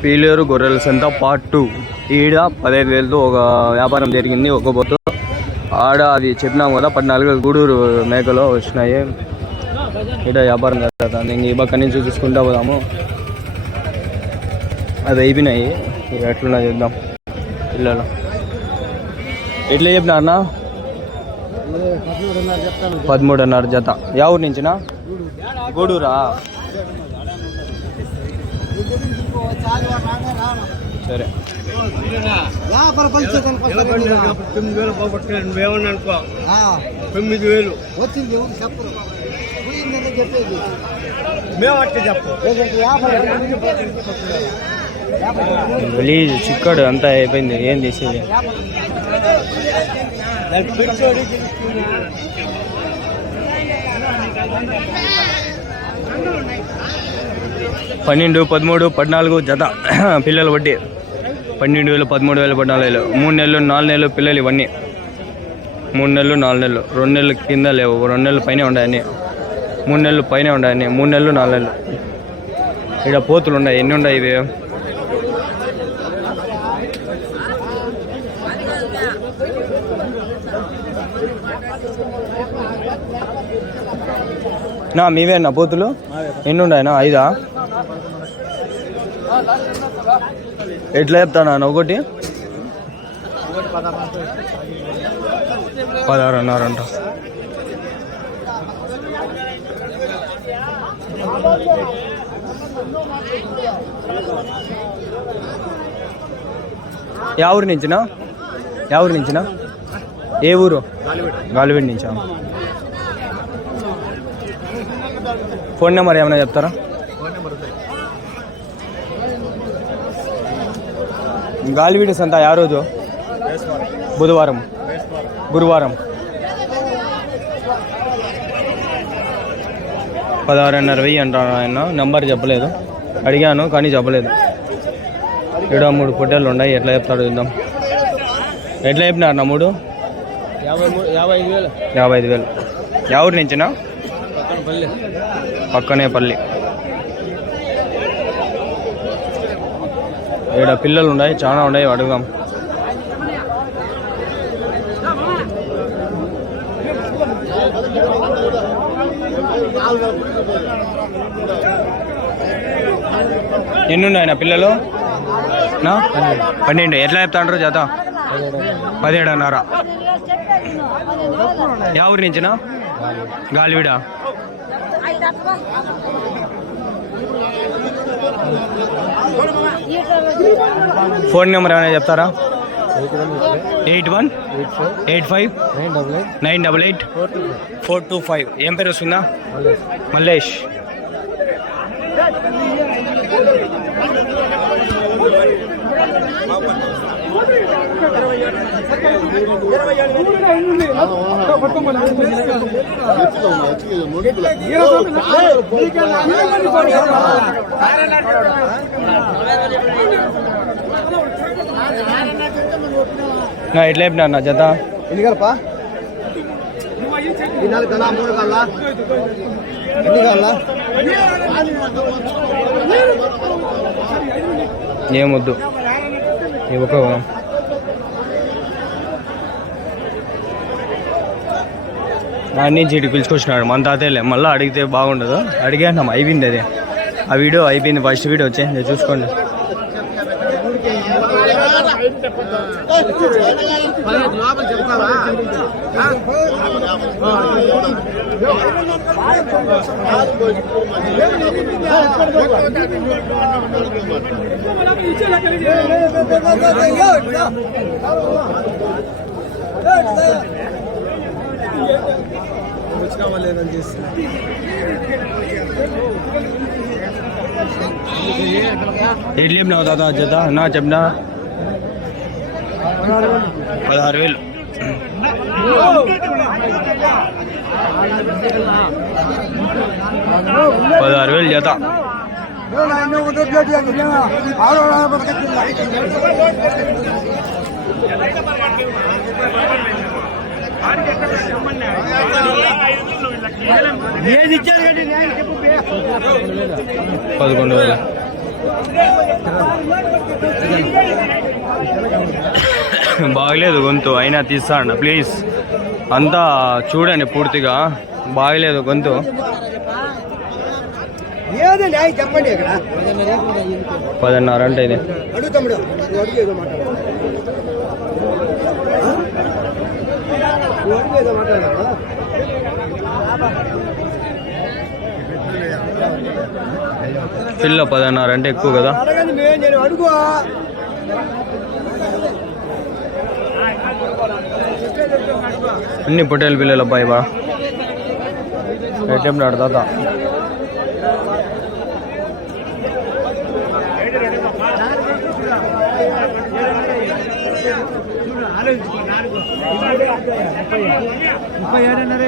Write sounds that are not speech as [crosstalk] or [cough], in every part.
పీలేరు గొర్రెల సంత part two ఈడ పదహైదు వేలతో ఒక వ్యాపారం జరిగింది ఒక బొత్తు. ఆడ అది చెప్పినాం కదా పద్నాలుగు గూడూరు మేకలో వచ్చినాయి. ఈడ వ్యాపారం జరుగుతుంది. ఇంక ఈ పక్క నుంచి చూసుకుంటా పోదాము. అది అయిపోయినాయి. ఇక ఎట్లున్నా చూద్దాం. పిల్లలు. ఎట్లా చెప్పినారనా పదమూడున్నర జత. యా ఊరు నుంచినా? గూడూరా? సరే. తొమ్మిది వేలు పోగొట్టుకున్నాను నువ్వేమన్నా అనుకో. తొమ్మిది వేలు. వచ్చింది ఎవరు చెప్పరు. చెప్పేది. మేము అట్టే చెప్పు. గలీజ్ చిక్కడు అంతా అయిపోయింది. ఏం చేసేది? పిచ్చోడి పన్నెండు పదమూడు పద్నాలుగు జత [clears throat] పిల్లలు వడ్డీ. పన్నెండు వేలు పదమూడు వేలు పద్నాలుగు వేలు. మూడు నెలలు నాలుగు నెలలు పిల్లలు ఇవన్నీ. మూడు నెలలు నాలుగు నెలలు. రెండు నెలలు కింద లేవు. రెండు నెలలు పైన ఉన్నాయని మూడు నెలలు పైన ఉన్నాయని మూడు నెలలు నాలుగు నెలలు. ఇక్కడ పోతులు ఉన్నాయి. ఎన్ని ఉన్నాయి ఇవి? నా మీవేనా పోతులు? ఎన్ని ఉన్నాయన్నా? ఐదా? ఎట్లా చెప్తానా ఒకటి? పదహారున్నర అంట యా ఊరు నుంచినా? యా ఊరు నుంచినా? ఏ ఊరు? గాలివీడి నుంచా? ఫోన్ నెంబర్ ఏమైనా చెప్తారా? గాలివీడి సంత యా రోజు? బుధవారం. గురువారం. పదహారున్నర వెయ్యి అంటారు ఆయన. నంబర్ చెప్పలేదు. అడిగాను కానీ చెప్పలేదు. ఇక్కడ మూడు పొట్టేళ్ళు ఉన్నాయి. ఎట్లా చెప్తాడు చూద్దాం. ఎట్లా చెప్పినారు నా మూడు? యాభై మూడు యాభై ఐదు వేలు. యాభై ఐదు వేలు. ఎవరి నుంచినా? పక్కన పల్లె పక్కనే పల్లి ఇక్కడ పిల్లలు ఉన్నాయి చాలా ఉన్నాయి అడుగుదాం. ఎన్ని ఉన్నాయి నా పిల్లలు? నా? పన్నెండు. ఎట్లా చెప్తాండ్రు జత? పదిహేడున్నర. యా ఊరి నుంచినా? గాలివిడా? ఫోన్ నెంబర్ ఏమైనా చెప్తారా? Eight one eight five nine double eight four two five. ఏం పేరు వస్తుందా? మల్లేష్. నా ఎట్లా చెప్పినా నా జత. ఎన్ని కలపా? నాలుగు కల్లా మూడు కల్లా ఎన్ని కల్లా ఏమొద్దు ఒక అన్నీ చీటి పిలుచుకొచ్చినాడు. మన తాతయ్యలే. మళ్ళీ అడిగితే బాగుండదు. అడిగాను అయిపోయింది అది. ఆ వీడియో అయిపోయింది ఫస్ట్ వీడియో వచ్చేది చూసుకోండి. లోపల చెప్తావా ఎట్లా చెప్పినావు తాత జత నా చెప్పినా పదహారు వేలు పదహారు వేలు జత ఏది ఇచ్చారు కానీ నేను చెప్పు బే. పదకొండు వేలు. బాగలేదు గొంతు అయినా తీస్తా అన్న ప్లీజ్. అంతా చూడండి పూర్తిగా. బాగలేదు గొంతు. పదిన్నర అంటే ఇది. పిల్ల పదిన్నర అంటే ఎక్కువ కదా. అన్ని పొట్టేలు పిల్లలు అబ్బాయి బా. ఏటీఎం తాత? ముప్పై ఏడున్నర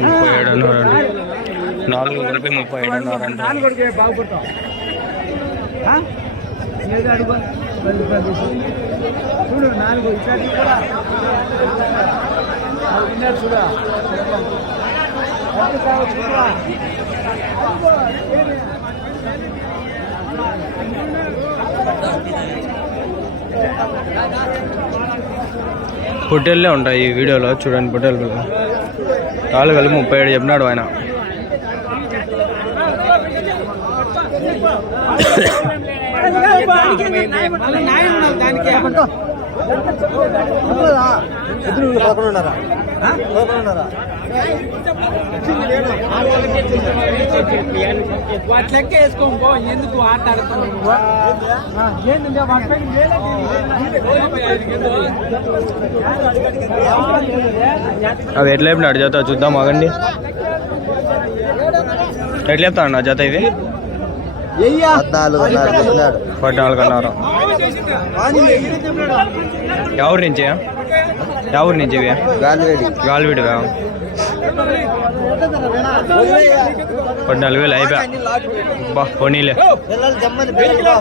ముప్పై ఏడున్నర నాలుగు కలిపి ముప్పై ఏడున్నర నాలుగు బాగుపడతావు చూడు నాలుగు ఇట్లాంటివి కూడా విన్నారు ఉన్నాయి పొట్టేళ్ళే ఉంటాయి ఈ వీడియోలో. చూడండి పొట్టేలు పిల్లలు నాలుగు కలిపి ముప్పై ఏడు చెప్పినాడు ఆయన. పదకొండున్నరా. పదకొండున్నరా. లెక్క వేసుకో ఎందుకు ఆట అవి ఎట్లా చెప్పినాడు జత? చూద్దాం ఆగండి. ఎట్లా చెప్తాను నా జత ఇది? పద్నాలుగు పద్నాలుగున్నర ఎవరి నుంచి ఎవరి నుంచి ఇవి గాలివేడి గాలివిడివా పద్నాలుగు వేలు అయిపోయా బా పోనీలే పిల్లలు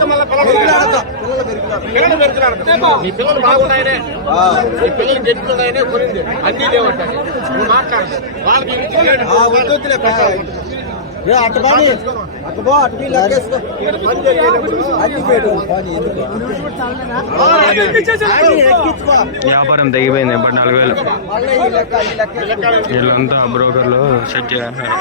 లగ్గేసుకో వ్యాపారం తగ్గిపోయింది వేలు. లెక్క ఈ లెక్క వీళ్ళంతా బ్రోకర్లు సెట్ చేశారు.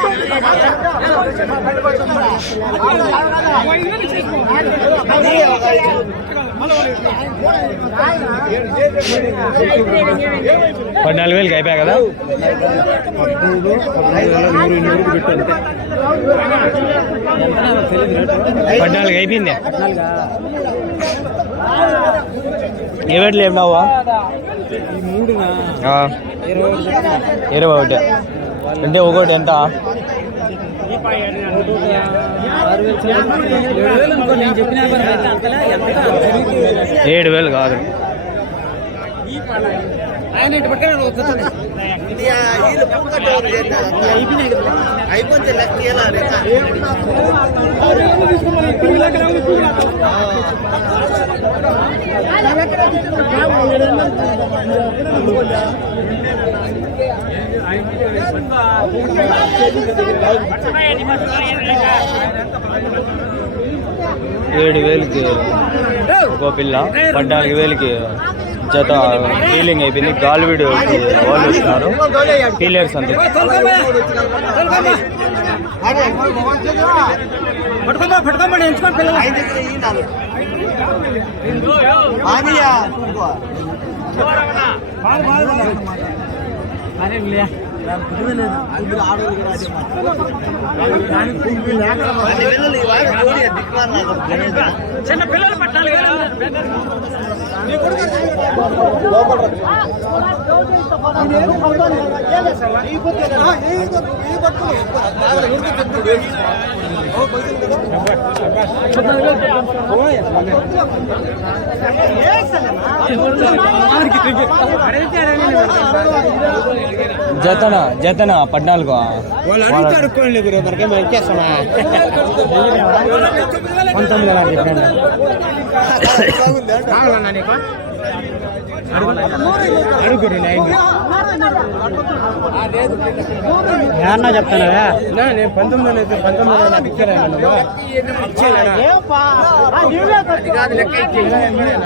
పద్నాలుగు వేలకి అయిపోయా కదా? పద్నాలుగు అయిపోయింది. ఏ వేట్లు ఏమినావా ఇరవై ఒకటి. అంటే ఒకటి ఎంత? ఏడు వేలు కాదు. అయిపోతే లెక్క ఎలా ఏడు వేలకి ఒక పిల్ల పద్నాలుగు వేలకి జత ఫీలింగ్ అయిపోయింది. గాలివీడు వాళ్ళు ఇస్తున్నారు ఫీలియర్స్ అంతే. చిన్న పిల్లలు పట్టాలి కదా. జతన జతన పద్నాలుగు. ఏమన్నా చెప్తానా నేను పంతొమ్మిది పంతొమ్మిది ఇచ్చారా నువ్వు అది కాదు లెక్క ఇచ్చేయి.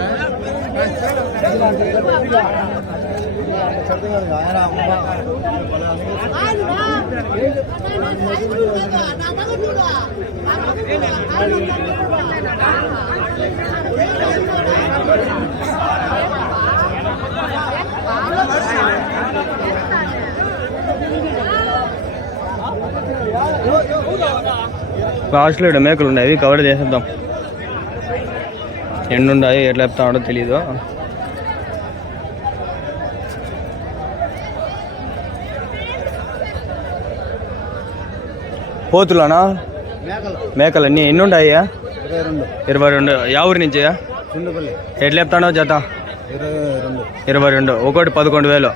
లాస్ట్లో మేకలు ఉన్నాయి. కవర్ చేసేద్దాం. ఎన్నుండాయో ఎట్లా చెప్తాడో తెలీదు. పోతులానా? మేకలు. అన్నీ ఎన్ని ఉన్నాయా ఇరవై రెండు. యా ఊరి నుంచి ఎట్లా చెప్తాడో జత? ఇరవై రెండు. ఒకటి పదకొండు వేలు.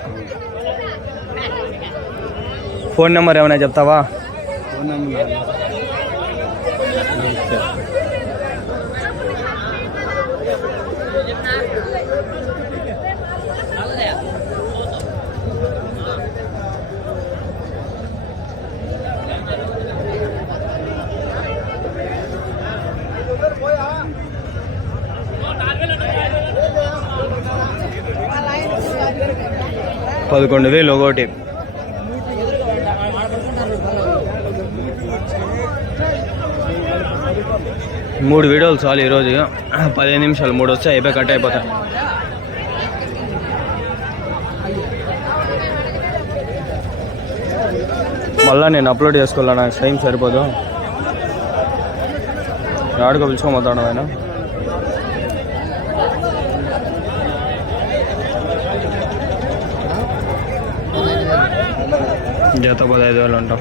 ఫోన్ నెంబర్ ఏమైనా చెప్తావా? పదకొండు వేలు ఒకటి. మూడు వీడియోలు చాలు ఈరోజు పదిహేను నిమిషాలు మూడు వస్తే అయిపోయి కట్ అయిపోతాయి మళ్ళా నేను అప్లోడ్ చేసుకోవాలా? నాకు టైం సరిపోదు. ఆడుకో పిలుచుకోమతాడు ఆయన. జత పదహైదు వేలు అంటాం.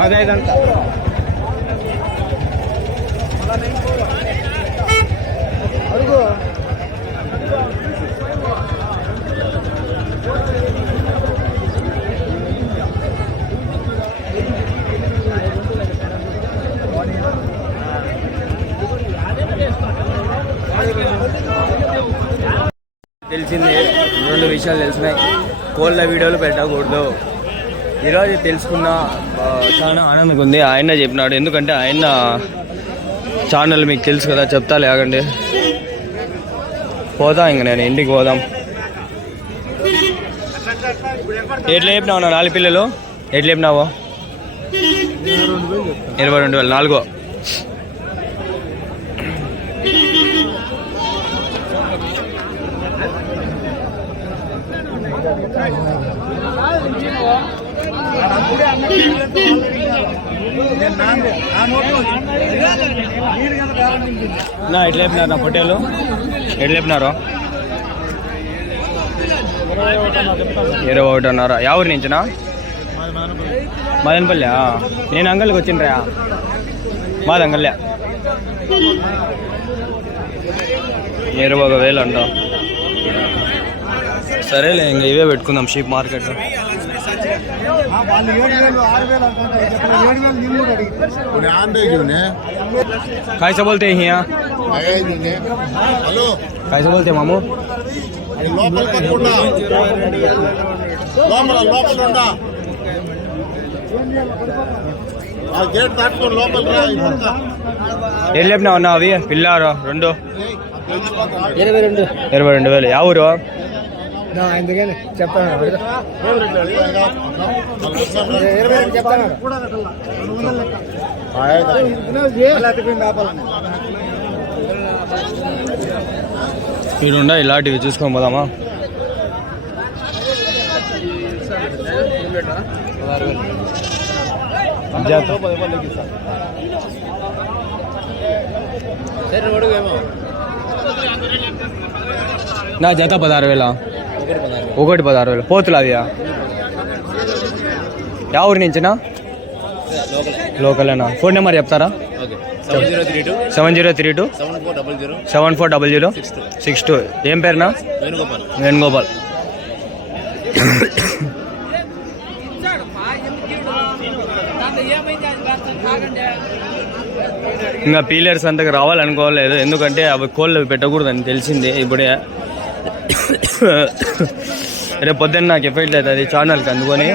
పదహైదు అంట. అడుగు. తెలిసింది రెండు విషయాలు తెలిసినాయి. కోళ్ళ వీడియోలు పెట్టకూడదు. ఈరోజు తెలుసుకున్న చాలా ఆనందంగా ఉంది. ఆయన చెప్పినాడు. ఎందుకంటే ఆయన ఛానల్ మీకు తెలుసు కదా చెప్తా లేకండి పోదాం ఇంక నేను ఇంటికి పోదాం. ఎట్లా చెప్పినావు నా నాలుగు పిల్లలు? ఎట్లా చెప్పినావు? ఇరవై రెండు వేలు నాలుగో. నా ఎట్లా చెప్పినారు నా పొట్టేలు? ఎట్లా చెప్పినారు? ఇరవై ఒకటిన్నర ఎవరి నుంచినా? మదనపల్లి నేను అంగల్కి వచ్చిండ్రా మాది అంగల్యా ఇరవై ఒక వేలు అంటావు. సరేలే ఇంకా ఇవే పెట్టుకుందాం షీప్ మార్కెట్. కైసా బోల్తే హియా. కైసా బోల్తే మాము. ఎన్ని ఉన్నావు అవి? పిల్లారు రెండు. ఇరవై రెండు. ఇరవై రెండు వేలు. యా ఊరు? అందుకని చెప్తాను. ఇరవై రెండు చెప్తాను. మీరుండా ఇలాంటివి చూసుకొని పోదామా? నా జత పదహారు వేలా? ఒకటి పదహారు వేలు. పోతులు అవియా? యా ఊరి నుంచినా? లోకలేనా? ఫోన్ నెంబర్ చెప్తారా? Seven zero three two. Seven four double zero. Six two. ఏం పేరునా? వేణుగోపాల్. ఇంకా పీలర్స్ అంతకు రావాలనుకోలేదు. ఎందుకంటే అవి కోళ్ళు పెట్టకూడదని తెలిసింది. ఇప్పుడే రేపు పొద్దున్న నాకు ఎఫెక్ట్ అవుతుంది ఛానల్కి అందుకొని.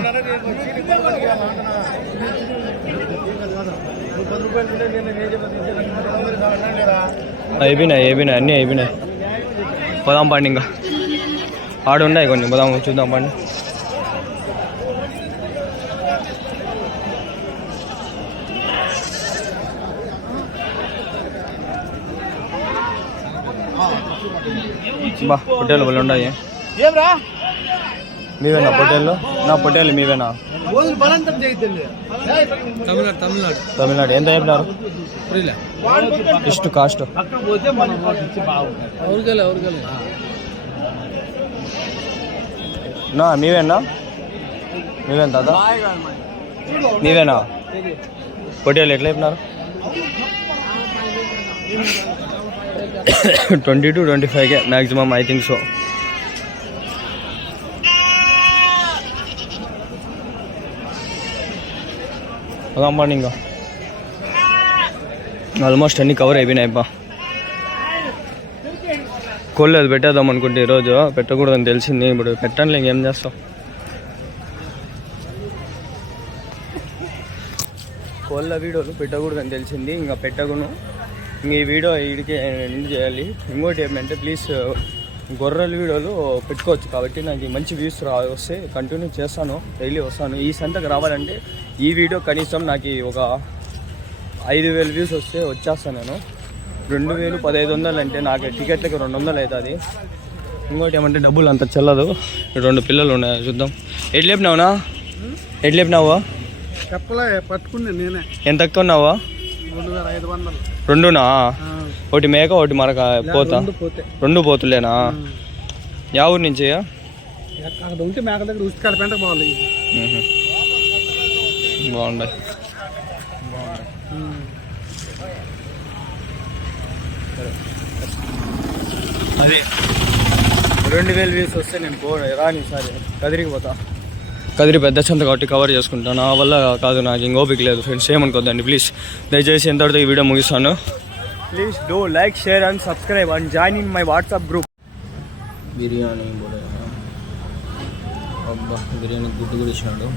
అయిపోయినాయి అయిపోయినాయి అన్నీ అయిపోయినాయి పోదాం పండి ఇంకా. ఆడున్నాయి కొన్ని పోదాం చూద్దాం పండి. బా పొట్టేలు వాళ్ళు ఉన్నాయి ఏమ్రా? మీవేనా పొట్టేళ్ళు? నా పొట్టేళ్ళు మీవేనా? తమిళనాడు తమిళనాడు. తమిళనాడు. ఎంత చెప్పినారు? ఇಷ್ಟು కాస్ట్. నా మీవేనా? మీవేనా తాత? మీవేనా? పొట్టేళ్ళు ఎట్లా చెప్పినారు? ట్వంటీ టు ట్వంటీ ఫైవ్కే మ్యాక్సిమమ్ ఐ థింక్ సో అమ్మండి ఇంకా ఆల్మోస్ట్ అన్ని కవర్ అయిపోయినాయి అబ్బా. కోళ్ళు అది పెట్టేద్దాం అనుకుంటే ఈరోజు పెట్టకూడదని తెలిసింది ఇప్పుడు పెట్టండి ఇంకేం చేస్తాం? కోళ్ళ వీడియోలు పెట్టకూడదని తెలిసింది ఇంకా పెట్టకును. ఇంక ఈ వీడియో వీడికి ఎండ్ చేయాలి. ఇంకోటి ఏమంటే ప్లీజ్ గొర్రెల వీడియోలు పెట్టుకోవచ్చు కాబట్టి నాకు మంచి వ్యూస్ రా వస్తే కంటిన్యూ చేస్తాను. డైలీ వస్తాను. ఈ సంతకు రావాలంటే ఈ వీడియో కనీసం నాకు ఒక ఐదు వేలు వ్యూస్ వస్తే వచ్చేస్తాను నేను. రెండు వేలు పదహైదు వందలు అంటే నాకు టికెట్లకి రెండు వందలు అవుతుంది. ఇంకోటి ఏమంటే డబ్బులు అంత చెల్లదు. రెండు పిల్లలు ఉన్నాయి చూద్దాం. ఎట్లు లేపినావునా? ఎట్లు లేపినావా? చెప్పలే పట్టుకుంది నేనే. ఎంత తక్కువ ఉన్నావా? రెండునా? ఒకటి మేక ఒకటి మరక పోతా? రెండు పోతులేనా? యా ఊరు నుంచి? ఉంటే మేక దగ్గర పెంట అది. రెండు వేలు వ్యూస్ వస్తే నేను పో రాని సారి కదిరికి పోతా. కదిరి పెద్ద సంత కాబట్టి కవర్ చేసుకుంటాను నా వల్ల కాదు నాకు ఇంకోపిక లేదు ఫ్రెండ్స్ ఏమనుకోద్దండి ప్లీజ్ దయచేసి ఎంతవరకు ఈ వీడియో ముగిస్తాను. Please do like share and subscribe and join in my WhatsApp group biryani అబ్బా బిర్యానీ గుడ్డు కూడా ఇచ్చినాడు